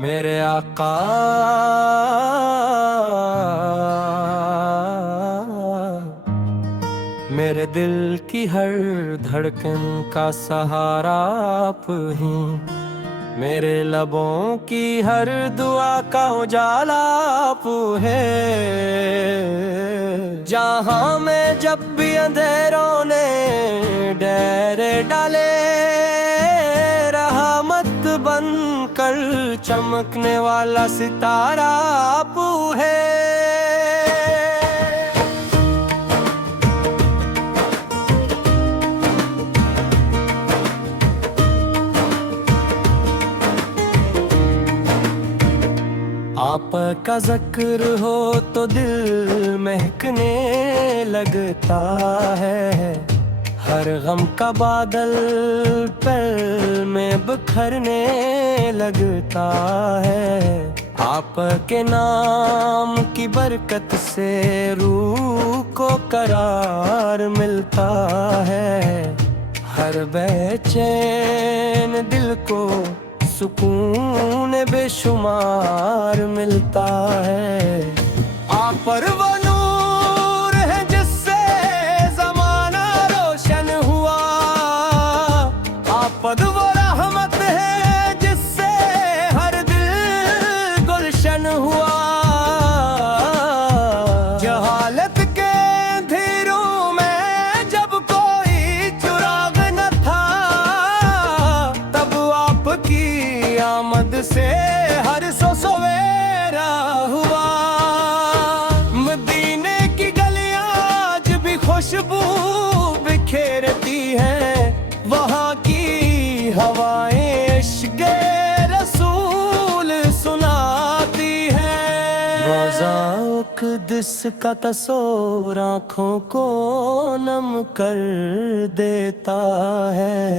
मेरे आका मेरे दिल की हर धड़कन का सहारा आप ही, मेरे लबों की हर दुआ का उजाला आप है। जहां में जब भी अंधेरों ने डेरे डाले, रहमत बनकर चमकने वाला सितारा आप है। आपका जिक्र हो तो दिल महकने लगता है, हर गम का बादल पल में बिखरने लगता है। आपके नाम की बरकत से रूह को करार मिलता है, हर बेचैन दिल को सुकून बेशुमार मिलता है। आप पर वो नूर है जिससे जमाना रोशन हुआ, आप पर वो रहमत है जिससे हर दिल गुलशन हुआ। जहालत के अंधेरों में जब कोई चिराग न था, तब आपकी आमद से हर सवेरा हुआ। मदीने की गलियां आज भी खुशबू बिखेरती हैं, वहाँ की हवाएं इश्क़े रसूल सुनाती हैं। रोज़ा क़ुद्स का तस्वीर आँखों को नम कर देता है,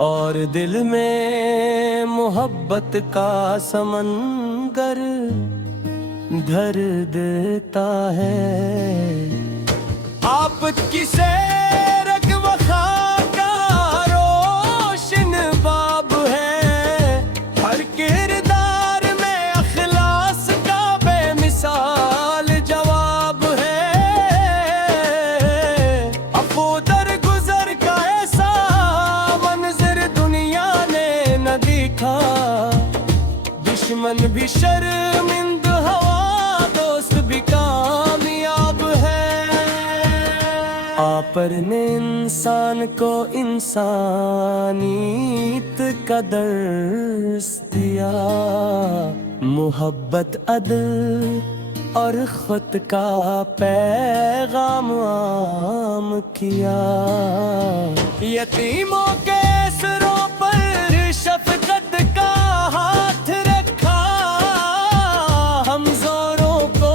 और दिल में मोहब्बत का समंदर धर देता है। आपकी सैर वफ़ा का रोशन बाब है, हर किरदार में अखलास का बेमिसाल जवाब है। अफ़ो दरगुज़र का ऐसा मंज़र दुनिया ने न देखा, दुश्मन भी शर्मिंद हुआ, दोस्त भी कामयाब है। आप ने इंसान को इंसानियत का दर्स दिया, मोहब्बत अदल और खुद का पैगाम आम किया। यतीमों के सरों पर शफ़क़त का हाथ रखा, हमज़ोरों को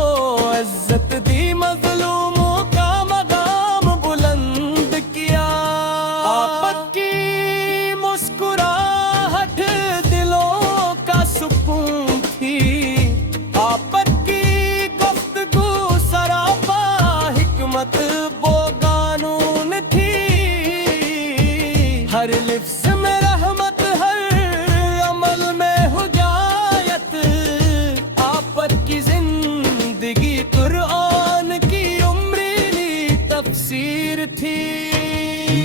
इज़्ज़त दी, मज़लूमों का मक़ाम बुलंद किया। आपकी मुस्कुराहट दिलों का सुकून थी, आपकी गुफ्तगू सरापा हिकमत वो कानून थी। हर लिफ्ज़ में रहमत, हर अमल में हुदायत, आप की जिंदगी कुरान की उम्रीनी तफसीर थी।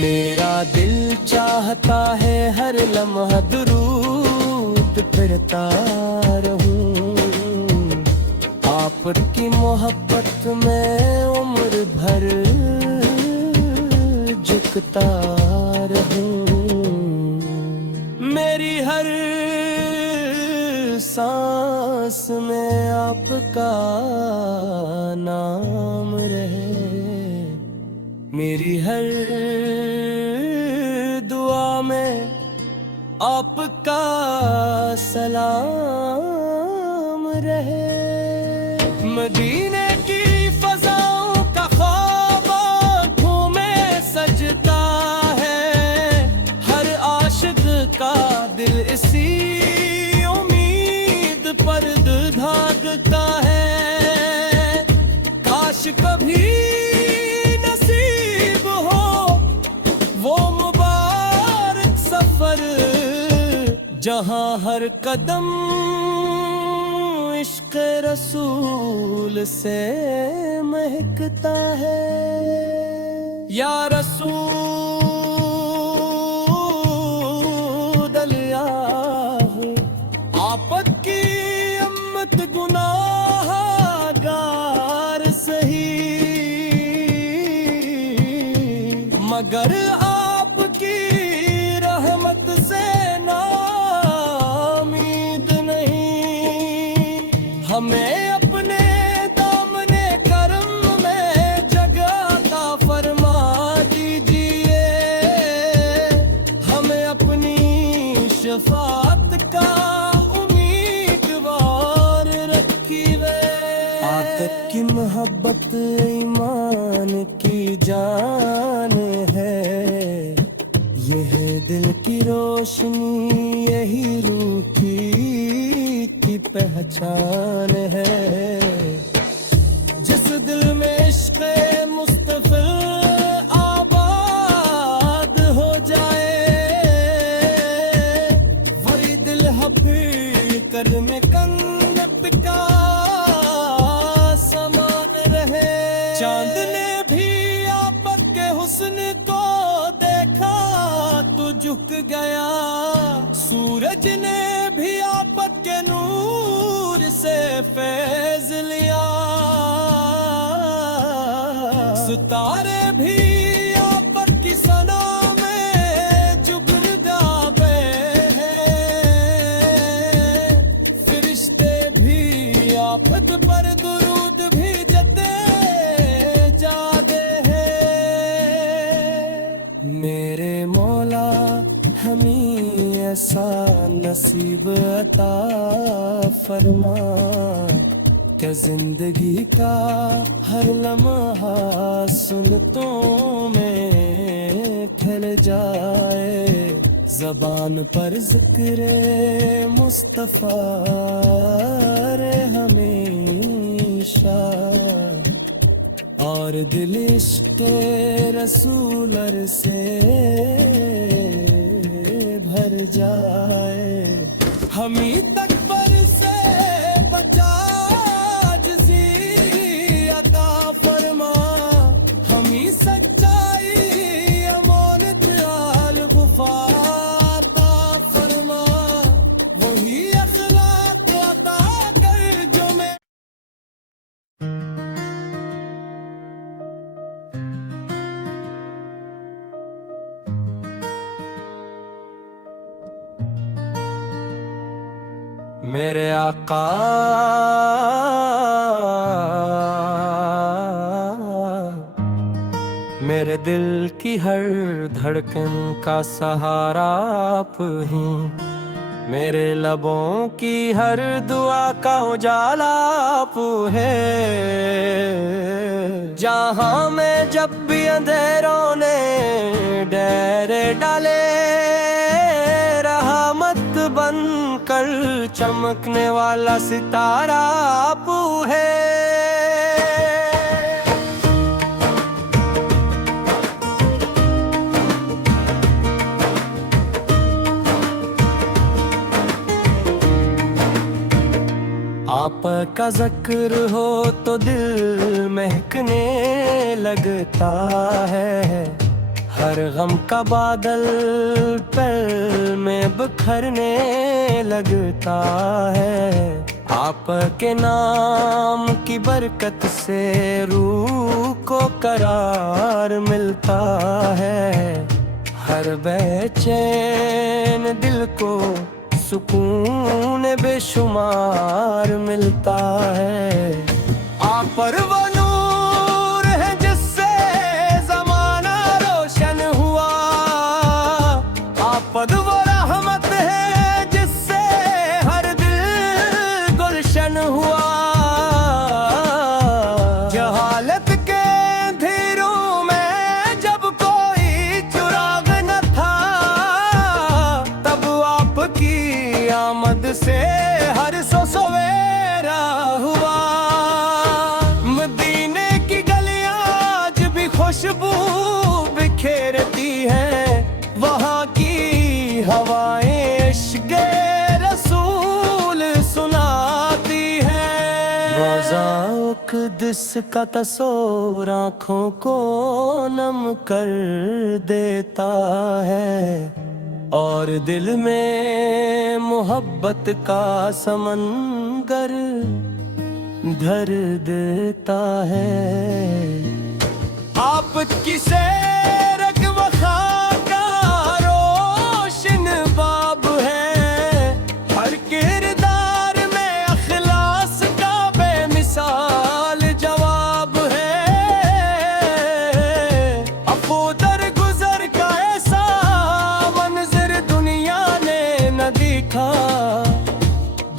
मेरा दिल चाहता है हर लम्हा दुरूद फिरता रहूं, आपकी मोहब्बत में उम्र भर झुकता रहूं। मेरी हर सांस में आपका नाम रहे, मेरी हर दुआ में आपका सलाम रहे। मदीने की फज़ाओं का ख्वाब आँखों में सजता है, हर आशिक़ का दिल इसी उम्मीद पर धागता है। काश कभी नसीब हो वो मुबारक सफर, जहाँ हर कदम इश्क रसूल से महकता है। या रसूल अल्लाह आपत की अम्मत गुनाहगार सही, मगर आपकी रहमत से नाउम्मीद नहीं। हमें अपने दामने करम में जगह अता फरमा दीजिए, हमें अपनी शफाअत का उम्मीदवार रखिए। आदत की मोहब्बत ईमान की जान है, यह दिल की रोशनी यही रूह की पहचान है। जिस दिल में इश्क़ मुस्तफ़ा आबाद हो जाए, वही दिल फिक्र में कन्नत का समान रहे। चांद ने भी आपत के हुस्न को देखा तो झुक गया, सूरज ने भी आपत के नूर से फैज़ लिया, सितारे भी आपत की सना में जुगर गावे हैं, फरिश्ते भी आपत पर दुरूद भेजते जाते हैं। मेरे मौला हमें ऐसा नसीब अता फरमा कि जिंदगी का हर लम्हा सुनतों में फैल जाए। ज़बान पर ज़िक्र मुस्तफ़ा रहे हमेशा, और दिल इश्क़ रसूल से भर जाए। हमी तक पर से बचा जिज़ी अता फरमा, हमी सच्चाई अमानत आल वफ़ा अता फरमा, वही अखलाक अता कर जो मैं। मेरे आका मेरे दिल की हर धड़कन का सहारा आप ही, मेरे लबों की हर दुआ का उजाला आप है। जहाँ मैं जब भी अंधेरों ने डेरे डाले, रहमत बनकर चमकने वाला सितारा आप है। आपका जिक्र हो तो दिल महकने लगता है, हर गम का बादल पल में बिखरने लगता है। आपके नाम की बरकत से रूह को करार मिलता है, हर बेचैन दिल को सुकून बेशुमार मिलता है। आप पर वो नूर है जिससे ज़माना रोशन हुआ, आप पर वो रहमत है जिससे हर दिल गुलशन हुआ। जहालत के अंधेरों में जब कोई चिराग न था, तब आपकी आमद से हर सवेरा हुआ। मदीने की गलियां आज भी खुशबू बिखेरती हैं, वहाँ की हवाएं इश्क़ रोज़ा कुद्स का तस्वीर आँखों को नम कर देता है और दिल में मोहब्बत का समंदर धर देता है। आप किसे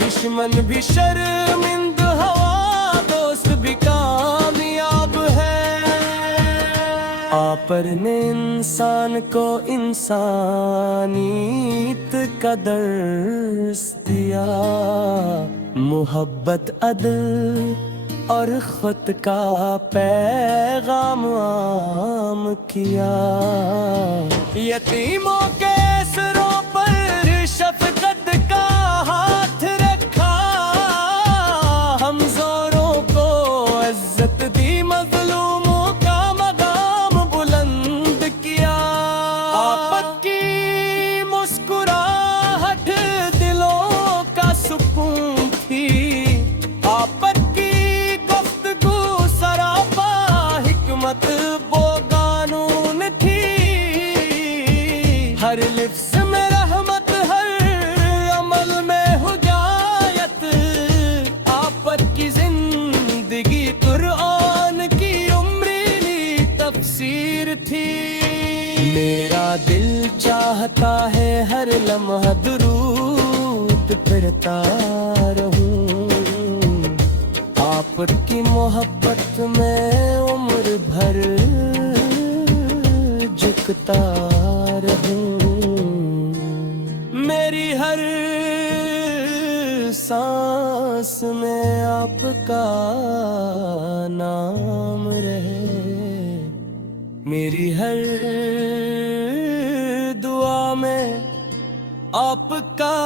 दुश्मन भी शर्मिंद हुआ, दोस्त भी कामयाब है। आपने इंसान को इंसानियत का दर्स दिया, मोहब्बत अदल और खुद का पैगाम आम किया। यतीमों के सरों पर शफकत का हाथ रखा, हमज़ोरों को इज्जत दी, मज़लूमों का मकाम बुलंद किया। आपकी मुस्कुराहट दिलों का सुकून थी, आपकी गुफ्तगू सरापा हिकमत वो कानून थी। हर लिफ्ज़ में रहमत, हर अमल में हुदायत, आपकी जिंदगी कुरान की उम्रीली तफसीर थी। मेरा दिल चाहता है हर लम्हा दुरूद फिरता रहूं, आपकी मोहब्बत में उम्र भर झुकता रहूं। मेरी हर सांस में आपका नाम रहे, मेरी हर दुआ में आपका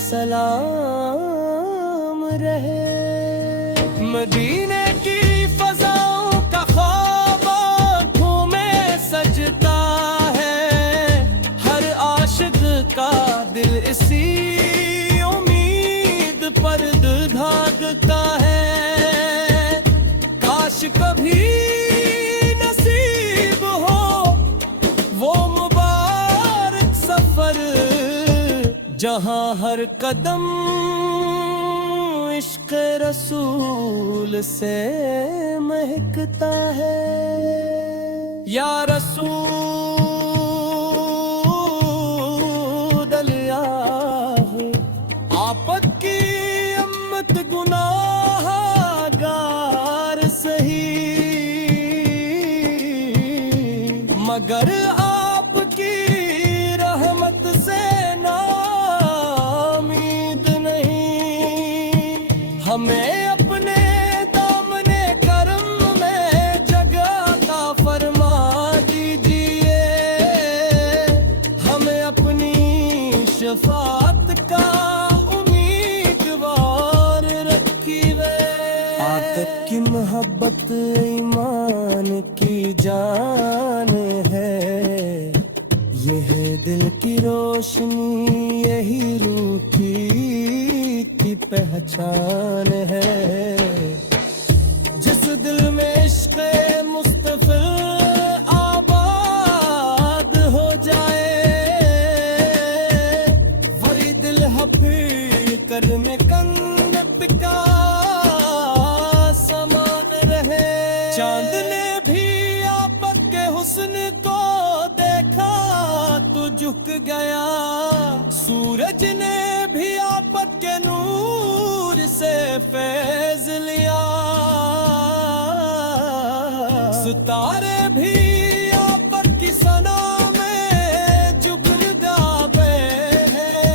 सलाम रहे। मदीने की फज़ाओं का ख्वाब आँखों में सजता है, हर आशिक का दिल इसी उम्मीद पर धागता है। काश कभी नसीब हो वो मुबारक सफर, जहां हर कदम इश्क़ रसूल से महकता है। या रसूल अल्लाह, आपकी अम्मत गुनाहगार सही, मगर आपकी रहमत से नाउम्मीद नहीं। हमें अपने दामने करम में जगह का फरमा दीजिए, हमें अपनी शफाअत का उम्मीदवार रखिए। आदत की मोहब्बत ईमान की जान है, यह दिल की रोशनी, यही रूह की पहचान है। जिस दिल में इश्क़ मुस्तफ़ा आबाद हो जाए, वही दिल हक़ीक़त में कंगत का समान रहे। चांद ने भी आपके हुस्न को देखा तो झुक गया, सूरज ने भी आपके नूर से फैज़ लिया, सितारे भी आपकी सना में जुगर गावे हैं,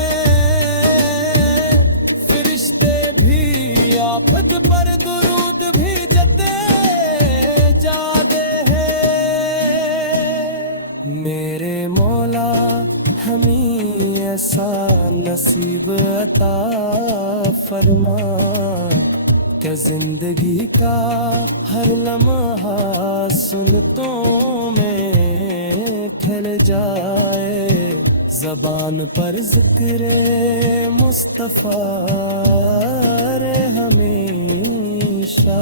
फरिश्ते भी आप पर दुरूद भेजते जाते हैं। मेरे मौला हमें ऐसा नसीब अता फरमा, क्या जिंदगी का हर लम्हा सुनतों में फैल जाए, ज़बान पर ज़िक्र मुस्तफ़ा रे हमेशा,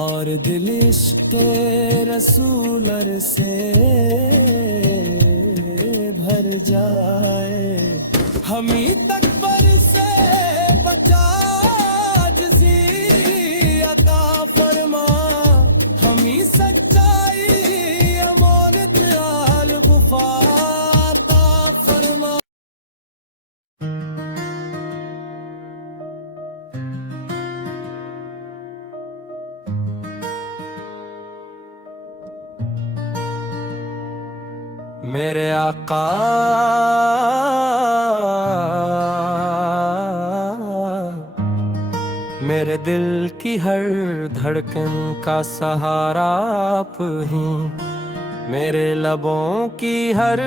और दिल इश्क़ रसूल से भर जाए। हमी तक पर से बचा जिज़ी अता फरमा, हमी सच्चाई अमानत आल गुफ़ा अता फरमा। मेरे आका मेरे दिल की हर धड़कन का सहारा आप ही, मेरे लबों की हर